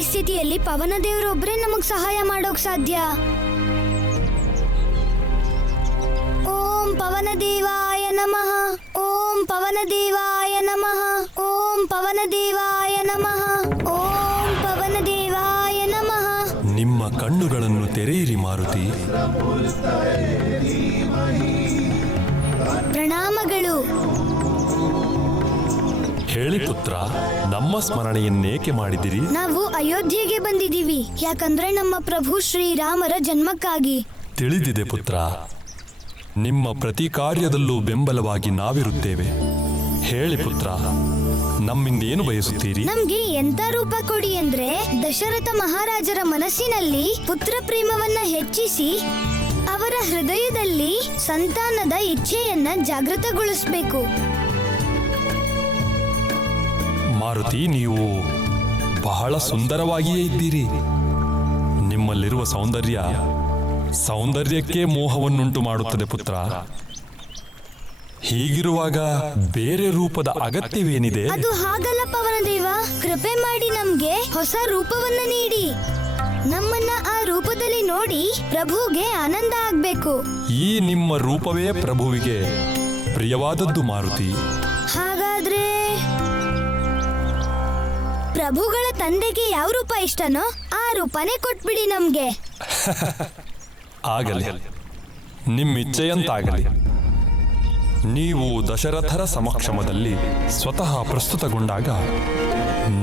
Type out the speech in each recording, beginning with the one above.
ಪರಿಸ್ಥಿತಿಯಲ್ಲಿ ಪವನ ದೇವರೊಬ್ಬರೇ ನಮಗ್ ಸಹಾಯ ಮಾಡೋಕ್ ಸಾಧ್ಯ. ಓಂ ಪವನ ದೇವಾಯ ನಮಃ. ಓಂ ಪವನ ದೇವಾಯ ನಮಃ. ಓಂ ಪವನ ದೇವಾಯ ನಮಃ. ಓಂ ಪವನ ದೇವಾಯ ನಮಃ. ನಿಮ್ಮ ಕಣ್ಣುಗಳನ್ನು ತೆರೆಯಿರಿ ಮಾರುತಿ. ಪ್ರಣಾಮಗಳು. ಹೇಳಿ ಪುತ್ರ, ನಮ್ಮ ಸ್ಮರಣೆಯನ್ನೇಕೆ ಮಾಡಿದಿರಿ? ನಾವು ಅಯೋಧ್ಯೆಗೆ ಬಂದಿದ್ದೀವಿ, ಯಾಕಂದ್ರೆ ನಮ್ಮ ಪ್ರಭು ಶ್ರೀರಾಮರ ಜನ್ಮಕ್ಕಾಗಿ. ತಿಳಿದಿದೆ ಪುತ್ರ. ನಿಮ್ಮ ಪ್ರತಿ ಕಾರ್ಯದಲ್ಲೂ ಬೆಂಬಲವಾಗಿ ನಾವಿರುತ್ತೇವೆ. ಹೇಳಿ ಪುತ್ರ, ನಮ್ಮಿಂದೇನು ಬಯಸುತ್ತೀರಿ? ನಮ್ಗೆ ಎಂತ ರೂಪ ಕೊಡಿ ಅಂದ್ರೆ, ದಶರಥ ಮಹಾರಾಜರ ಮನಸ್ಸಿನಲ್ಲಿ ಪುತ್ರ ಪ್ರೇಮವನ್ನ ಹೆಚ್ಚಿಸಿ ಅವರ ಹೃದಯದಲ್ಲಿ ಸಂತಾನದ ಇಚ್ಛೆಯನ್ನ ಜಾಗೃತಗೊಳಿಸಬೇಕು. ಮಾರುತಿ, ನೀವು ಬಹಳ ಸುಂದರವಾಗಿಯೇ ಇದ್ದೀರಿ. ನಿಮ್ಮಲ್ಲಿರುವ ಸೌಂದರ್ಯಕ್ಕೆ ಮೋಹವನ್ನುಂಟು ಮಾಡುತ್ತದೆ ಪುತ್ರ. ಹೀಗಿರುವಾಗ ಬೇರೆ ರೂಪದ ಅಗತ್ಯವೇನಿದೆ? ಅದು ಹಾಗಲ್ಲ ಪವನದೇವ, ಕೃಪೆ ಮಾಡಿ ನಮ್ಗೆ ಹೊಸ ರೂಪವನ್ನ ನೀಡಿ. ನಮ್ಮನ್ನ ಆ ರೂಪದಲ್ಲಿ ನೋಡಿ ಪ್ರಭುಗೆ ಆನಂದ ಆಗ್ಬೇಕು. ಈ ನಿಮ್ಮ ರೂಪವೇ ಪ್ರಭುವಿಗೆ ಪ್ರಿಯವಾದದ್ದು ಮಾರುತಿ. ಹಾಗಾದ್ರೆ ಪ್ರಭುಗಳ ತಂದೆಗೆ ಯಾವ ರೂಪ ಇಷ್ಟನೋ ಆ ರೂಪನೇ ಕೊಟ್ಬಿಡಿ ನಮ್ಗೆ. ಆಗಲಿ, ನಿಮ್ಮಿಚ್ಛೆಯಂತಾಗಲಿ. ನೀವು ದಶರಥರ ಸಮಕ್ಷಮದಲ್ಲಿ ಸ್ವತಃ ಪ್ರಸ್ತುತಗೊಂಡಾಗ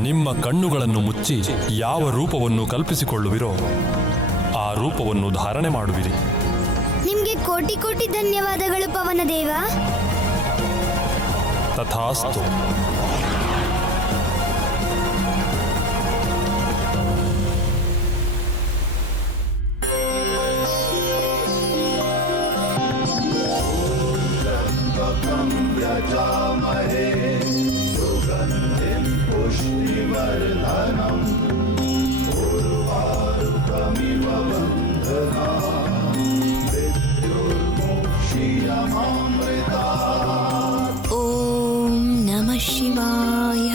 ನಿಮ್ಮ ಕಣ್ಣುಗಳನ್ನು ಮುಚ್ಚಿ ಯಾವ ರೂಪವನ್ನು ಕಲ್ಪಿಸಿಕೊಳ್ಳುವಿರೋ ಆ ರೂಪವನ್ನು ಧಾರಣೆ ಮಾಡುವಿರಿ. ನಿಮ್ಗೆ ಕೋಟಿ ಕೋಟಿ ಧನ್ಯವಾದಗಳು ಪವನದೇವ. ತಥಾಸ್ತು. ಓಂ ನಮಃ ಶಿವಾಯ.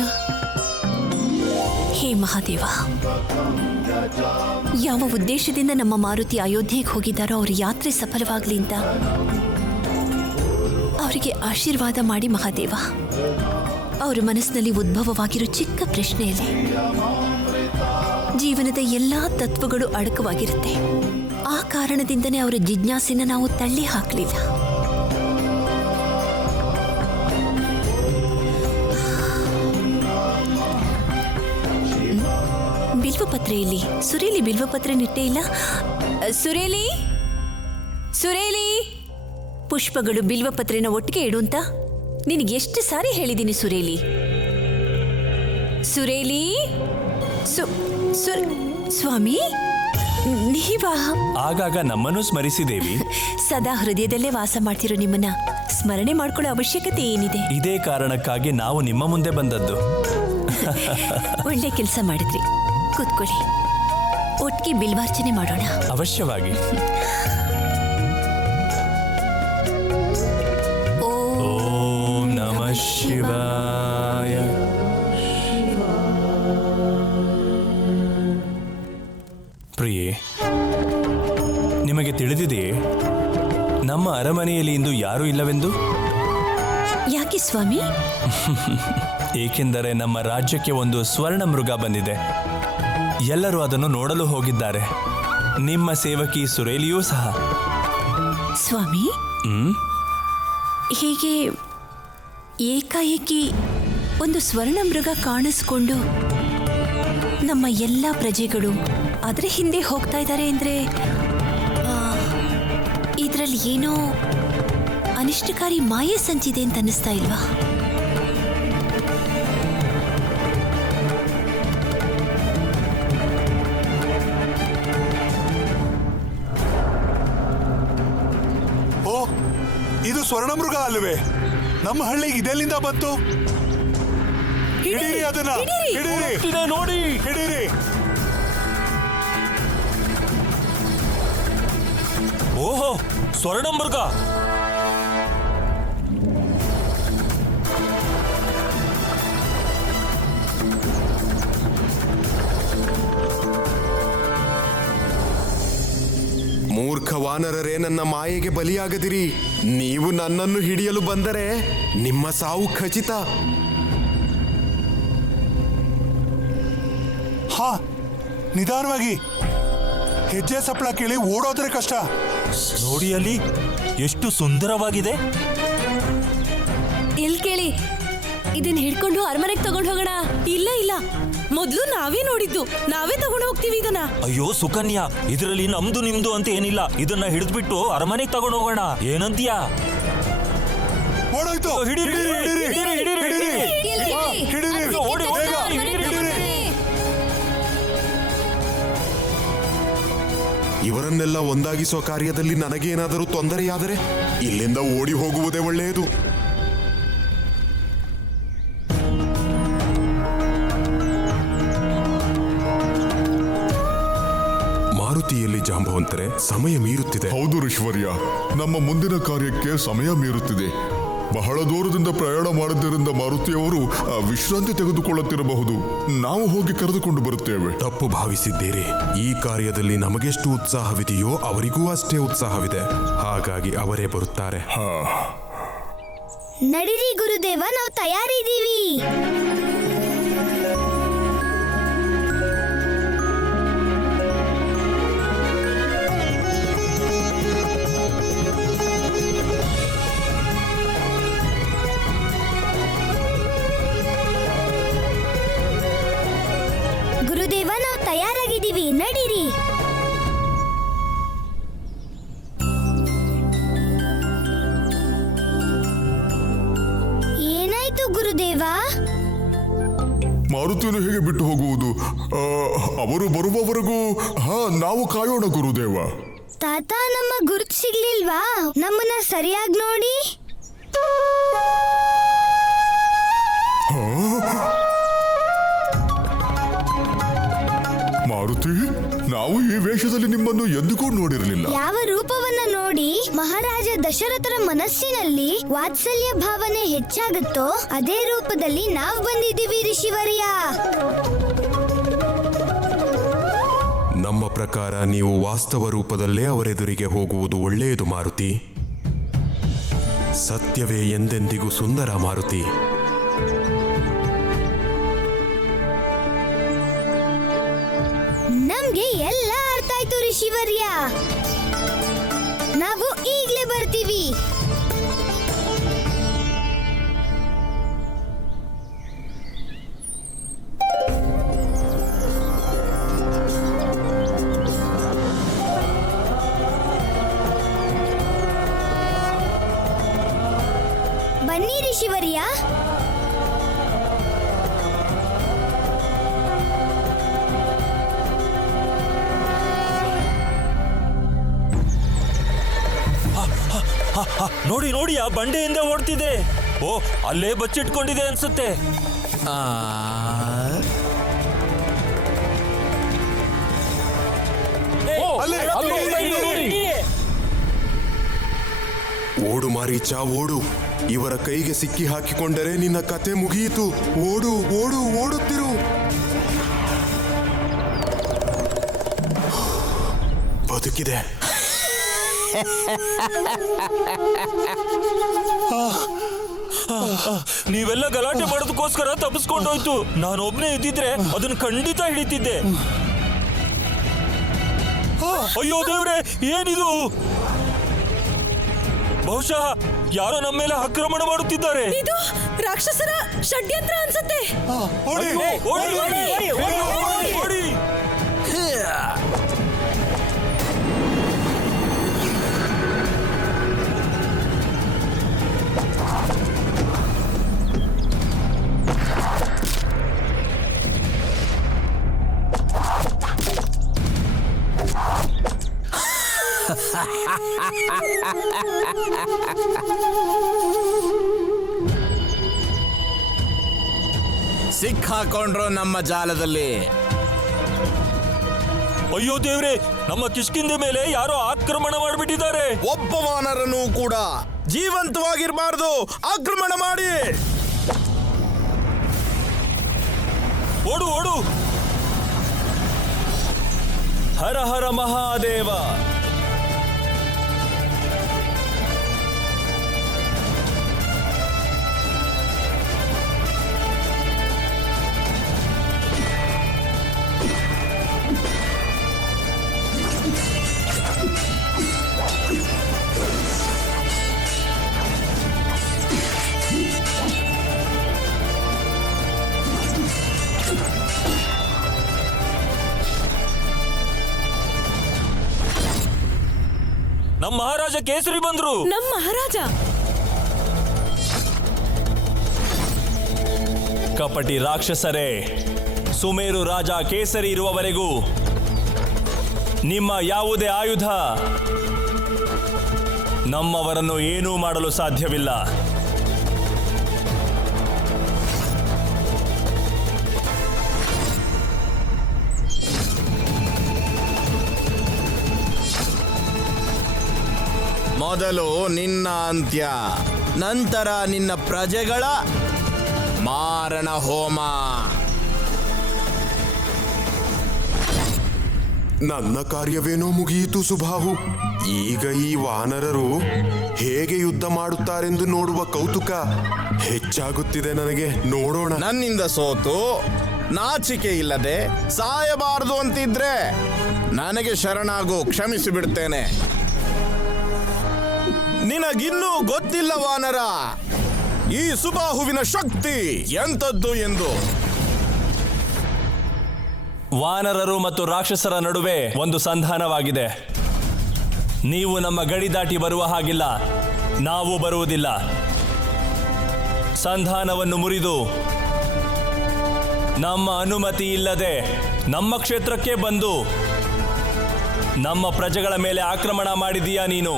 ಹೇ ಮಹಾದೇವ, ಯಾವ ಉದ್ದೇಶದಿಂದ ನಮ್ಮ ಮಾರುತಿ ಅಯೋಧ್ಯೆಗೆ ಹೋಗಿದ್ದಾರೋ ಅವ್ರ ಯಾತ್ರೆ ಸಫಲವಾಗ್ಲಿ ಅಂತ ಅವರಿಗೆ ಆಶೀರ್ವಾದ ಮಾಡಿ ಮಹಾದೇವ. ಅವರ ಮನಸ್ಸಿನಲ್ಲಿ ಉದ್ಭವವಾಗಿರೋ ಚಿಕ್ಕ ಪ್ರಶ್ನೆಯಲ್ಲಿ ಜೀವನದ ಎಲ್ಲಾ ತತ್ವಗಳು ಅಡಕವಾಗಿರುತ್ತೆ. ಆ ಕಾರಣದಿಂದನೇ ಅವರ ಜಿಜ್ಞಾಸೆನ ನಾವು ತಳ್ಳಿ ಹಾಕಲಿಲ್ಲ. ಬಿಲ್ವಪತ್ರೆಯಲ್ಲಿ ಸುರೇಲಿ ಬಿಲ್ವಪತ್ರೆ ನಿಟ್ಟೇ ಇಲ್ಲ. ಸುರೇಲಿ, ಸುರೇಲಿ, ಪುಷ್ಪಗಳು ಬಿಲ್ವಪತ್ರೆನ ಒಟ್ಟಿಗೆ ಇಡು ಅಂತ ನಿನಗೆ ಎಷ್ಟು ಸಾರಿ ಹೇಳಿದ್ದೀನಿ ಸುರೇಲಿ. ಸುರೇಲಿ, ಸ್ವಾಮಿ ನೀವಾ? ಆಗಾಗ ನಮ್ಮನ್ನು ಸ್ಮರಿಸಿದೇವಿ. ಸದಾ ಹೃದಯದಲ್ಲೇ ವಾಸ ಮಾಡ್ತಿರೋ ನಿಮ್ಮನ್ನ ಸ್ಮರಣೆ ಮಾಡ್ಕೊಳ್ಳೋ ಅವಶ್ಯಕತೆ ಏನಿದೆ? ಇದೇ ಕಾರಣಕ್ಕಾಗಿ ನಾವು ನಿಮ್ಮ ಮುಂದೆ ಬಂದದ್ದು. ಒಳ್ಳೆ ಕೆಲಸ ಮಾಡಿದ್ರಿ. ಕೂತ್ಕೊಳ್ಳಿ, ಒಟ್ಟಿಗೆ ಬಿಲ್ವಾರ್ಚನೆ ಮಾಡೋಣ. ಅವಶ್ಯವಾಗಿ. ಓಂ ನಮಃ ಶಿವಾಯ. ಪ್ರಿಯೆ, ನಿಮಗೆ ತಿಳಿದಿದೆಯೇ ನಮ್ಮ ಅರಮನೆಯಲ್ಲಿ ಇಂದು ಯಾರೂ ಇಲ್ಲವೆಂದು? ಯಾಕೆ ಸ್ವಾಮಿ? ಏಕೆಂದರೆ ನಮ್ಮ ರಾಜ್ಯಕ್ಕೆ ಒಂದು ಸ್ವರ್ಣ ಮೃಗ ಬಂದಿದೆ. ಎಲ್ಲರೂ ಅದನ್ನು ನೋಡಲು ಹೋಗಿದ್ದಾರೆ. ನಿಮ್ಮ ಸೇವಕಿ ಸುರೇಲಿಯೂ ಸಹ. ಸ್ವಾಮಿ, ಹೀಗೆ ಏಕಾಏಕಿ ಒಂದು ಸ್ವರ್ಣ ಮೃಗ ಕಾಣಿಸ್ಕೊಂಡು ನಮ್ಮ ಎಲ್ಲ ಪ್ರಜೆಗಳು ಅದರ ಹಿಂದೆ ಹೋಗ್ತಾ ಇದ್ದಾರೆ ಅಂದ್ರೆ ಇದರಲ್ಲಿ ಏನೋ ಅನಿಷ್ಟಕಾರಿ ಮಾಯೆ ಸಂಚಿದೆ ಅಂತ ಅನ್ನಿಸ್ತಾ ಇಲ್ವಾ? ಓ, ಇದು ಸ್ವರ್ಣ ಮೃಗ ಅಲ್ವೇ? ನಮ್ಮ ಹಳ್ಳಿಗೆ ಇದೆಲ್ಲಿಂದ ಬಂತು? ಹಿಡೀರಿ ಅದನ್ನ, ಹಿಡೀರಿ ನೋಡಿ, ಹಿಡೀರಿ. ಓಹೋ, ಸ್ವರ್ಣ ಮೃಗ! ವಾನರರೇ, ನನ್ನ ಮಾಯೆಗೆ ಬಲಿಯಾಗದಿರಿ. ನೀವು ನನ್ನನ್ನು ಹಿಡಿಯಲು ಬಂದರೆ ನಿಮ್ಮ ಸಾವು ಖಚಿತ. ಹಾ, ನಿಧಾನವಾಗಿ. ಹೆಜ್ಜೆ ಸಪ್ಪಳ ಕೇಳಿ ಓಡೋದ್ರೆ ಕಷ್ಟ. ನೋಡಿ ಅಲ್ಲಿ ಎಷ್ಟು ಸುಂದರವಾಗಿದೆ. ಎಲ್ ಕೇಳಿ, ಇದನ್ನ ಹಿಡ್ಕೊಂಡು ಅರಮನೆಗೆ ತಗೊಂಡು ಹೋಗೋಣ. ಇಲ್ಲ ಇಲ್ಲ, ಮೊದ್ಲು ನಾವೇ ನೋಡಿದ್ದು, ನಾವೇ ತಗೊಂಡು ಹೋಗ್ತೀವಿ ಇದನ್ನ. ಅಯ್ಯೋ ಸುಕನ್ಯಾ, ಇದರಲ್ಲಿ ನಮ್ದು ನಿಮ್ದು ಅಂತ ಏನಿಲ್ಲ. ಇದನ್ನ ಹಿಡಿದ್ಬಿಟ್ಟು ಅರಮನೆಗೆ ತಗೊಂಡು ಹೋಗೋಣ. ಏನಂತೀಯಾ? ಓಡೋಯ್ತು. ಹಿಡೀರಿ, ಹಿಡೀರಿ, ಹಿಡೀರಿ, ಹಿಡೀರಿ, ಹಿಡೀರಿ. ಹಿಡೀರಿ, ಓಡಿ, ಬೇಗ, ಹಿಡೀರಿ. ಇವರನ್ನೆಲ್ಲ ಒಂದಾಗಿಸುವ ಕಾರ್ಯದಲ್ಲಿ ನನಗೇನಾದರೂ ತೊಂದರೆಯಾದರೆ ಇಲ್ಲಿಂದ ಓಡಿ ಹೋಗುವುದೇ ಒಳ್ಳೆಯದು. ಮಾರುತಿಯಲ್ಲಿ ಜಾಂಬವಂತರೆ, ಸಮಯ ಮೀರುತ್ತಿದೆ. ಹೌದು ಋಷಿವರ್ಯ, ನಮ್ಮ ಮುಂದಿನ ಕಾರ್ಯಕ್ಕೆ ಸಮಯ ಮೀರುತ್ತಿದೆ. ಬಹಳ ದೂರದಿಂದ ಪ್ರಯಾಣ ಮಾಡಿದ್ದರಿಂದ ಮಾರುತಿಯವರು ವಿಶ್ರಾಂತಿ ತೆಗೆದುಕೊಳ್ಳುತ್ತಿರಬಹುದು. ನಾವು ಹೋಗಿ ಕರೆದುಕೊಂಡು ಬರುತ್ತೇವೆ. ತಪ್ಪು ಭಾವಿಸಿದ್ದೀರಿ. ಈ ಕಾರ್ಯದಲ್ಲಿ ನಮಗೆಷ್ಟು ಉತ್ಸಾಹವಿದೆಯೋ ಅವರಿಗೂ ಅಷ್ಟೇ ಉತ್ಸಾಹವಿದೆ. ಹಾಗಾಗಿ ಅವರೇ ಬರುತ್ತಾರೆ. ನಡಿರಿ ಗುರುದೇವ, ನಾವು ತಯಾರಿದ್ದೀವಿ. ಗುರುದೇವ, ನಾವು ತಯಾರಾಗಿದ್ದೀವಿ, ನಡೀರಿ. ಏನಾಯ್ತು ಗುರುದೇವ? ಮಾರುತಿಯನ್ನು ಹೇಗೆ ಬಿಟ್ಟು ಹೋಗುವುದು? ಅವರು ಬರುವವರೆಗೂ ನಾವು ಕಾಯೋಣ ಗುರುದೇವ. ತಾತ, ನಮ್ಮ ಗುರುತು ಸಿಗ್ಲಿಲ್ವಾ? ನಮ್ಮನ್ನ ಸರಿಯಾಗಿ ನೋಡಿ. ಮಾರುತಿ, ನಾವು ಈ ವೇಷದಲ್ಲಿ ನಿಮ್ಮನ್ನು ಎಂದಿಗೂ ನೋಡಿರಲಿಲ್ಲ. ಯಾವ ರೂಪವನ್ನ ನೋಡಿ ಮಹಾರಾಜ ದಶರಥರ ಮನಸ್ಸಿನಲ್ಲಿ ವಾತ್ಸಲ್ಯ ಭಾವನೆ ಹೆಚ್ಚಾಗುತ್ತೋ ಅದೇ ರೂಪದಲ್ಲಿ ನಾವು ಬಂದಿದ್ದೀವಿ ಋಷಿವರ್ಯ. ನಮ್ಮ ಪ್ರಕಾರ ನೀವು ವಾಸ್ತವ ರೂಪದಲ್ಲೇ ಅವರೆದುರಿಗೆ ಹೋಗುವುದು ಒಳ್ಳೆಯದು ಮಾರುತಿ. ಸತ್ಯವೇ ಎಂದೆಂದಿಗೂ ಸುಂದರ ಮಾರುತಿ. ನಮ್ಗೆ ಎಲ್ಲ ಅರ್ಥ ಆಯ್ತು ಋಷಿವರ್ಯ. ನಾವು ಈಗ್ಲೇ ಬರ್ತೀವಿ. ಬನ್ನಿ ಋಷಿವರ್ಯ. ನೋಡಿ ನೋಡಿ, ಆ ಬಂಡೆಯಿಂದ ಓಡ್ತಿದೆ. ಓ, ಅಲ್ಲೇ ಬಚ್ಚಿಟ್ಕೊಂಡಿದೆ ಅನ್ಸುತ್ತೆ. ಓಡು ಮಾರೀಚ, ಓಡು. ಇವರ ಕೈಗೆ ಸಿಕ್ಕಿ ಹಾಕಿಕೊಂಡರೆ ನಿನ್ನ ಕತೆ ಮುಗಿಯಿತು. ಓಡು ಓಡು, ಓಡುತ್ತಿರು. ಬದುಕಿದೆ. ನೀವೆಲ್ಲ ಗಲಾಟೆ ಮಾಡೋದಕ್ಕೋಸ್ಕರ ತಪ್ಪಿಸ್ಕೊಂಡೋಯ್ತು. ನಾನೊಬ್ನೇ ಇದ್ದಿದ್ರೆ ಅದನ್ನ ಖಂಡಿತ ಹಿಡಿತಿದ್ದೆ. ಅಯ್ಯೋ ದೇವ್ರೆ, ಏನಿದು? ಬಹುಶಃ ಯಾರೋ ನಮ್ಮ ಮೇಲೆ ಆಕ್ರಮಣ ಮಾಡುತ್ತಿದ್ದಾರೆ. ಇದು ರಾಕ್ಷಸರ ಷಡ್ಯಂತ್ರ ಅನ್ಸುತ್ತೆ. ಓಡಿ, ಓಡಿ, ಓಡಿ, ಓಡಿ, ಓಡಿ. ಸಿಕ್ಕಾಕೊಂಡ್ರು ನಮ್ಮ ಜಾಲದಲ್ಲಿ. ಅಯ್ಯೋ ದೇವ್ರೆ, ನಮ್ಮ ಕಿಷ್ಕಿಂದೆ ಮೇಲೆ ಯಾರೋ ಆಕ್ರಮಣ ಮಾಡಿಬಿಟ್ಟಿದ್ದಾರೆ. ಒಬ್ಬ ವಾನರನು ಕೂಡ ಜೀವಂತವಾಗಿರಬಾರ್ದು. ಆಕ್ರಮಣ ಮಾಡಿ. ಓಡು ಓಡು. ಹರ ಹರ ಮಹಾದೇವ. ನಮ್ಮ ಮಹಾರಾಜ ಕೇಸರಿ ಬಂದ್ರು. ನಮ್ಮ ಮಹಾರಾಜ ಕಪಟಿ ರಾಕ್ಷಸರೇ, ಸುಮೇರು ರಾಜ ಕೇಸರಿ ಇರುವವರೆಗೂ ನಿಮ್ಮ ಯಾವುದೇ ಆಯುಧ ನಮ್ಮವರನ್ನು ಏನೂ ಮಾಡಲು ಸಾಧ್ಯವಿಲ್ಲ. ಮೊದಲು ನಿನ್ನ ಅಂತ್ಯ, ನಂತರ ನಿನ್ನ ಪ್ರಜೆಗಳ ಮಾರಣ ಹೋಮ. ನನ್ನ ಕಾರ್ಯವೇನೋ ಮುಗಿಯಿತು ಸುಬಾಹು. ಈಗ ಈ ವಾನರರು ಹೇಗೆ ಯುದ್ಧ ಮಾಡುತ್ತಾರೆಂದು ನೋಡುವ ಕೌತುಕ ಹೆಚ್ಚಾಗುತ್ತಿದೆ ನನಗೆ. ನೋಡೋಣ. ನನ್ನಿಂದ ಸೋತು ನಾಚಿಕೆ ಇಲ್ಲದೆ ಸಾಯಬಾರದು ಅಂತಿದ್ರೆ ನನಗೆ ಶರಣಾಗು, ಕ್ಷಮಿಸಿ ಬಿಡ್ತೇನೆ. ನಿನಗಿನ್ನೂ ಗೊತ್ತಿಲ್ಲ ವಾನರ, ಈ ಸುಬಾಹುವಿನ ಶಕ್ತಿ ಎಂಥದ್ದು ಎಂದು. ವಾನರರು ಮತ್ತು ರಾಕ್ಷಸರ ನಡುವೆ ಒಂದು ಸಂಧಾನವಾಗಿದೆ. ನೀವು ನಮ್ಮ ಗಡಿ ದಾಟಿ ಬರುವ ಹಾಗಿಲ್ಲ, ನಾವು ಬರುವುದಿಲ್ಲ. ಸಂಧಾನವನ್ನು ಮುರಿದು ನಮ್ಮ ಅನುಮತಿ ಇಲ್ಲದೆ ನಮ್ಮ ಕ್ಷೇತ್ರಕ್ಕೆ ಬಂದು ನಮ್ಮ ಪ್ರಜೆಗಳ ಮೇಲೆ ಆಕ್ರಮಣ ಮಾಡಿದೀಯಾ ನೀನು.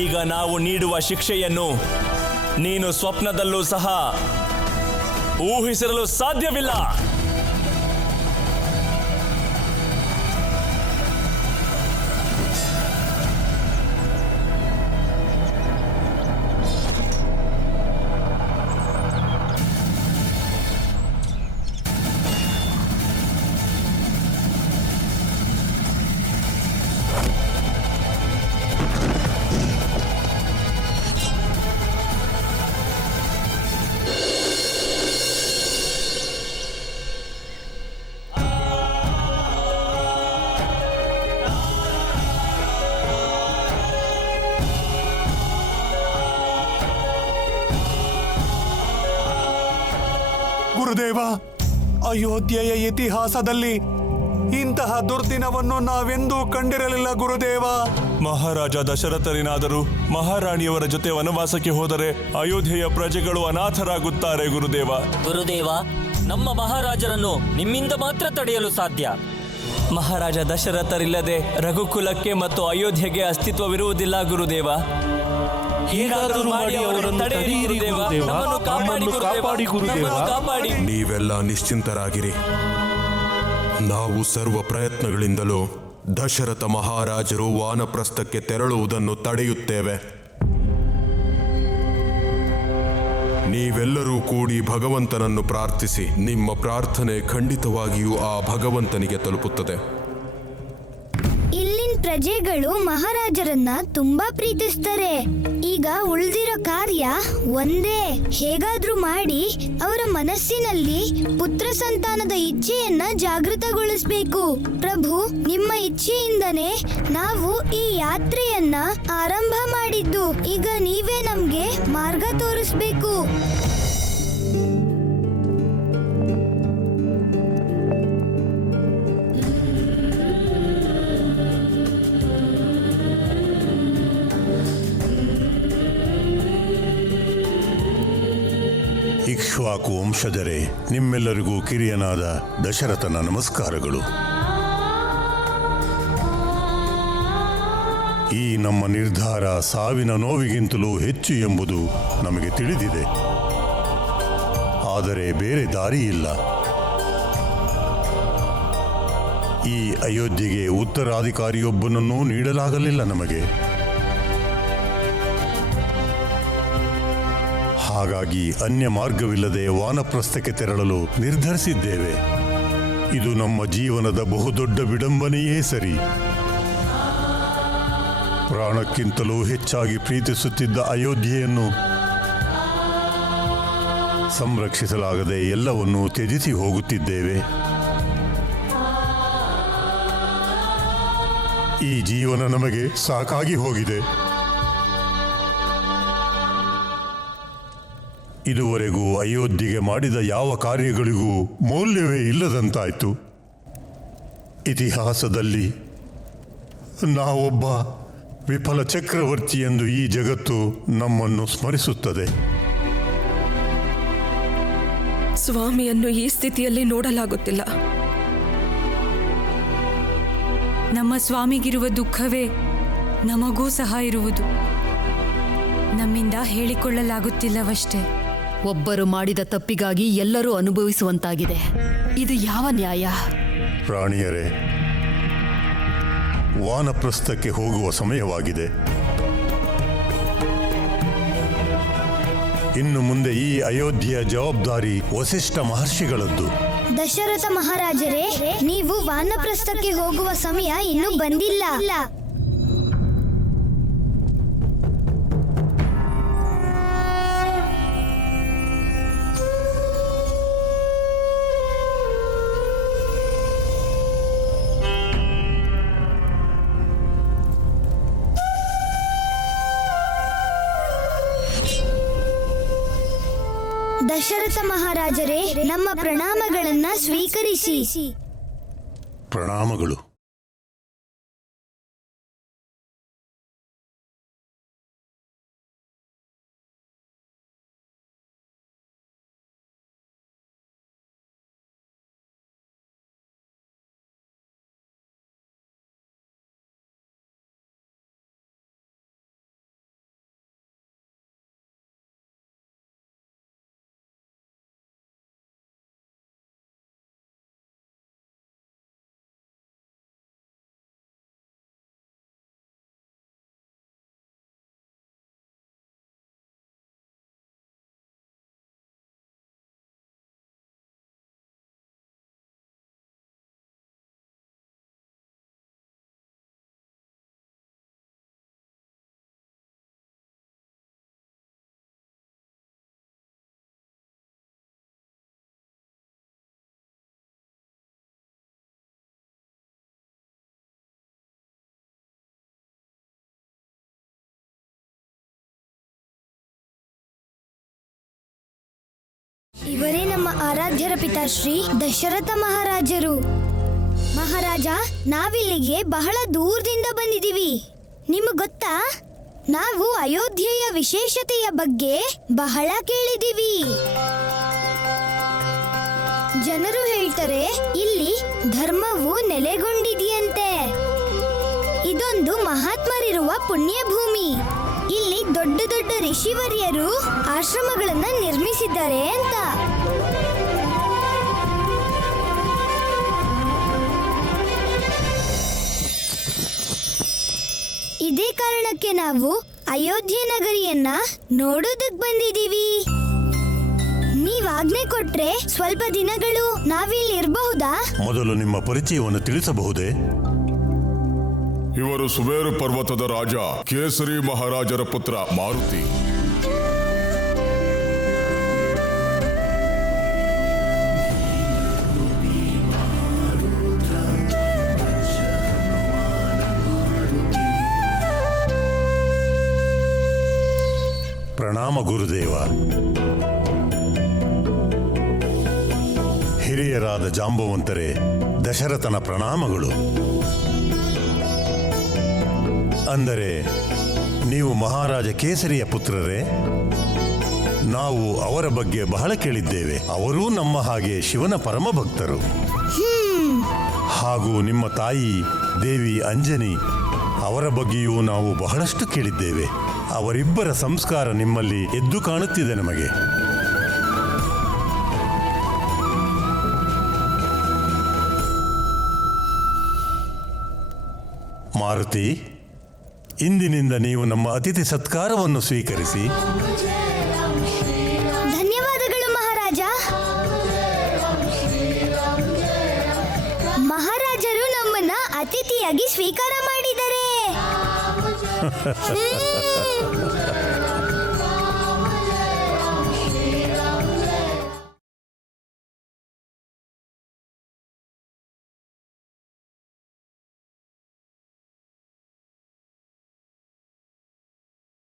ಈಗ ನಾವು ನೀಡುವ ಶಿಕ್ಷೆಯನ್ನು ನೀನು ಸ್ವಪ್ನದಲ್ಲೂ ಸಹ ಊಹಿಸಿರಲು ಸಾಧ್ಯವಿಲ್ಲ. ಗುರುದೇವ, ಅಯೋಧ್ಯೆಯ ಇತಿಹಾಸದಲ್ಲಿ ಇಂತಹ ದುರ್ದಿನವನ್ನು ನಾವೆಂದೂ ಕಂಡಿರಲಿಲ್ಲ ಗುರುದೇವ. ಮಹಾರಾಜ ದಶರಥರಿನಾದರೂ ಮಹಾರಾಣಿಯವರ ಜೊತೆ ವನವಾಸಕ್ಕೆ ಹೋದರೆ ಅಯೋಧ್ಯೆಯ ಪ್ರಜೆಗಳು ಅನಾಥರಾಗುತ್ತಾರೆ ಗುರುದೇವ. ಗುರುದೇವ, ನಮ್ಮ ಮಹಾರಾಜರನ್ನು ನಿಮ್ಮಿಂದ ಮಾತ್ರ ತಡೆಯಲು ಸಾಧ್ಯ. ಮಹಾರಾಜ ದಶರಥರಿಲ್ಲದೆ ರಘುಕುಲಕ್ಕೆ ಮತ್ತು ಅಯೋಧ್ಯೆಗೆ ಅಸ್ತಿತ್ವವಿರುವುದಿಲ್ಲ ಗುರುದೇವ. ಹೇಗಾದರೂ ಮಾಡಿ ಅವರನ್ನು ತಡೆಯಿರಿ ಗುರುದೇವ. ನಮ್ಮನ್ನು ಕಾಪಾಡಿ ಗುರುದೇವ. ನೀವೆಲ್ಲ ನಿಶ್ಚಿಂತರಾಗಿರಿ. ನಾವು ಸರ್ವ ಪ್ರಯತ್ನಗಳಿಂದಲೂ ದಶರಥ ಮಹಾರಾಜರು ವಾನಪ್ರಸ್ಥಕ್ಕೆ ತೆರಳುವುದನ್ನು ತಡೆಯುತ್ತೇವೆ. ನೀವೆಲ್ಲರೂ ಕೂಡಿ ಭಗವಂತನನ್ನು ಪ್ರಾರ್ಥಿಸಿ. ನಿಮ್ಮ ಪ್ರಾರ್ಥನೆ ಖಂಡಿತವಾಗಿಯೂ ಆ ಭಗವಂತನಿಗೆ ತಲುಪುತ್ತದೆ. ಇಲ್ಲಿನ ಪ್ರಜೆಗಳು ಮಹಾರಾಜರನ್ನ ತುಂಬಾ ಪ್ರೀತಿಸ್ತಾರೆ. ಈಗ ಉಳಿದಿರೋ ಕಾರ್ಯ ಒಂದೇ, ಹೇಗಾದ್ರೂ ಮಾಡಿ ಅವರ ಮನಸ್ಸಿನಲ್ಲಿ ಪುತ್ರ ಸಂತಾನದ ಇಚ್ಛೆಯನ್ನ ಜಾಗೃತಗೊಳಿಸಬೇಕು. ಪ್ರಭು, ನಿಮ್ಮ ಇಚ್ಛೆಯಿಂದನೇ ನಾವು ಈ ಯಾತ್ರೆಯನ್ನ ಆರಂಭ ಮಾಡಿದ್ದು. ಈಗ ನೀವೇ ನಮ್ಗೆ ಮಾರ್ಗ ತೋರಿಸ್ಬೇಕು. ಇಕ್ಷ್ವಾಕು ವಂಶಜರೇ, ನಿಮ್ಮೆಲ್ಲರಿಗೂ ಕಿರಿಯನಾದ ದಶರಥನ ನಮಸ್ಕಾರಗಳು. ಈ ನಮ್ಮ ನಿರ್ಧಾರ ಸಾವಿನ ನೋವಿಗಿಂತಲೂ ಹೆಚ್ಚು ಎಂಬುದು ನಮಗೆ ತಿಳಿದಿದೆ. ಆದರೆ ಬೇರೆ ದಾರಿಯಿಲ್ಲ. ಈ ಅಯೋಧ್ಯೆಗೆ ಉತ್ತರಾಧಿಕಾರಿಯೊಬ್ಬನನ್ನೂ ನೀಡಲಾಗಲಿಲ್ಲ ನಮಗೆ. ಹಾಗಾಗಿ ಅನ್ಯ ಮಾರ್ಗವಿಲ್ಲದೆ ವಾನಪ್ರಸ್ಥಕ್ಕೆ ತೆರಳಲು ನಿರ್ಧರಿಸಿದ್ದೇವೆ. ಇದು ನಮ್ಮ ಜೀವನದ ಬಹುದೊಡ್ಡ ವಿಡಂಬನೆಯೇ ಸರಿ. ಪ್ರಾಣಕ್ಕಿಂತಲೂ ಹೆಚ್ಚಾಗಿ ಪ್ರೀತಿಸುತ್ತಿದ್ದ ಅಯೋಧ್ಯೆಯನ್ನು ಸಂರಕ್ಷಿಸಲಾಗದೆ ಎಲ್ಲವನ್ನೂ ತ್ಯಜಿಸಿ ಹೋಗುತ್ತಿದ್ದೇವೆ. ಈ ಜೀವನ ನಮಗೆ ಸಾಕಾಗಿ ಹೋಗಿದೆ. ಇದುವರೆಗೂ ಅಯೋಧ್ಯೆಗೆ ಮಾಡಿದ ಯಾವ ಕಾರ್ಯಗಳಿಗೂ ಮೌಲ್ಯವೇ ಇಲ್ಲದಂತಾಯಿತು. ಇತಿಹಾಸದಲ್ಲಿ ನಾವೊಬ್ಬ ವಿಫಲ ಚಕ್ರವರ್ತಿ ಎಂದು ಈ ಜಗತ್ತು ನಮ್ಮನ್ನು ಸ್ಮರಿಸುತ್ತದೆ. ಸ್ವಾಮಿಯನ್ನು ಈ ಸ್ಥಿತಿಯಲ್ಲಿ ನೋಡಲಾಗುತ್ತಿಲ್ಲ. ನಮ್ಮ ಸ್ವಾಮಿಗಿರುವ ದುಃಖವೇ ನಮಗೂ ಸಹ ಇರುವುದು. ನಮ್ಮಿಂದ ಹೇಳಿಕೊಳ್ಳಲಾಗುತ್ತಿಲ್ಲವಷ್ಟೇ. ಒಬ್ಬರು ಮಾಡಿದ ತಪ್ಪಿಗಾಗಿ ಎಲ್ಲರೂ ಅನುಭವಿಸುವಂತಾಗಿದೆ. ಇದು ಯಾವ ನ್ಯಾಯ? ರಾಣಿಯರೇ, ವಾನಪ್ರಸ್ಥಕ್ಕೆ ಹೋಗುವ ಸಮಯವಾಗಿದೆ. ಇನ್ನು ಮುಂದೆ ಈ ಅಯೋಧ್ಯೆಯ ಜವಾಬ್ದಾರಿ ವಸಿಷ್ಠ ಮಹರ್ಷಿಗಳದ್ದು. ದಶರಥ ಮಹಾರಾಜರೇ, ನೀವು ವಾನಪ್ರಸ್ಥಕ್ಕೆ ಹೋಗುವ ಸಮಯ ಇನ್ನೂ ಬಂದಿಲ್ಲ. ದಶರಥ ಮಹಾರಾಜರೇ, ನಮ್ಮ ಪ್ರಣಾಮಗಳನ್ನ ಸ್ವೀಕರಿಸಿ. ಪ್ರಣಾಮಗಳು. ಇವರೇ ನಮ್ಮ ಆರಾಧ್ಯರ ಪಿತಾಶ್ರೀ ದಶರಥ ಮಹಾರಾಜರು. ಮಹಾರಾಜ, ನಾವಿಲ್ಲಿಗೆ ಬಹಳ ದೂರದಿಂದ ಬಂದಿದ್ದೀವಿ. ನಿಮಗೆ ಗೊತ್ತಾ, ನಾವು ಅಯೋಧ್ಯೆಯ ವಿಶೇಷತೆಯ ಬಗ್ಗೆ ಬಹಳ ಕೇಳಿದ್ದೀವಿ. ಜನರು ಹೇಳ್ತಾರೆ, ಇಲ್ಲಿ ಧರ್ಮವು ನೆಲೆಗೊಂಡಿದೆಯಂತೆ. ಇದೊಂದು ಮಹಾತ್ಮರಿರುವ ಪುಣ್ಯ ಭೂಮಿ. ಇಲ್ಲಿ ದೊಡ್ಡ ದೊಡ್ಡ ಋಷಿವರ್ಯರು ಆಶ್ರಮಗಳನ್ನ ನಿರ್ಮಿಸಿದ್ದಾರೆ ಅಂತ. ಇದೇ ಕಾರಣಕ್ಕೆ ನಾವು ಅಯೋಧ್ಯೆ ನಗರಿಯನ್ನ ನೋಡೋದಕ್ ಬಂದಿದ್ದೀವಿ. ನೀವ್ ಆಜ್ಞೆ ಕೊಟ್ರೆ ಸ್ವಲ್ಪ ದಿನಗಳು ನಾವಿಲ್ಲಿ ಇರಬಹುದಾ? ಮೊದಲು ನಿಮ್ಮ ಪರಿಚಯವನ್ನು ತಿಳಿಸಬಹುದೇ? ಇವರು ಸುಮೇರು ಪರ್ವತದ ರಾಜ ಕೇಸರಿ ಮಹಾರಾಜರ ಪುತ್ರ ಮಾರುತಿ. ಪ್ರಣಾಮ ಗುರುದೇವ. ಹಿರಿಯರಾದ ಜಾಂಬವಂತರೇ, ದಶರಥನ ಪ್ರಣಾಮಗಳು. ಅಂದರೆ ನೀವು ಮಹಾರಾಜ ಕೇಸರಿಯ ಪುತ್ರರೇ? ನಾವು ಅವರ ಬಗ್ಗೆ ಬಹಳ ಕೇಳಿದ್ದೇವೆ. ಅವರೂ ನಮ್ಮ ಹಾಗೆ ಶಿವನ ಪರಮ ಭಕ್ತರು. ಹಾಗೂ ನಿಮ್ಮ ತಾಯಿ ದೇವಿ ಅಂಜನಿ, ಅವರ ಬಗ್ಗೆಯೂ ನಾವು ಬಹಳಷ್ಟು ಕೇಳಿದ್ದೇವೆ. ಅವರಿಬ್ಬರ ಸಂಸ್ಕಾರ ನಿಮ್ಮಲ್ಲಿ ಎದ್ದು ಕಾಣುತ್ತಿದೆ ನಮಗೆ. ಮಾರುತಿ, ಇಂದಿನಿಂದ ನೀವು ನಮ್ಮ ಅತಿಥಿ ಸತ್ಕಾರವನ್ನು ಸ್ವೀಕರಿಸಿ. ಧನ್ಯವಾದಗಳು ಮಹಾರಾಜ. ಮಹಾರಾಜರು ನಮ್ಮನ್ನ ಅತಿಥಿಯಾಗಿ ಸ್ವೀಕಾರ ಮಾಡಿದ್ದಾರೆ.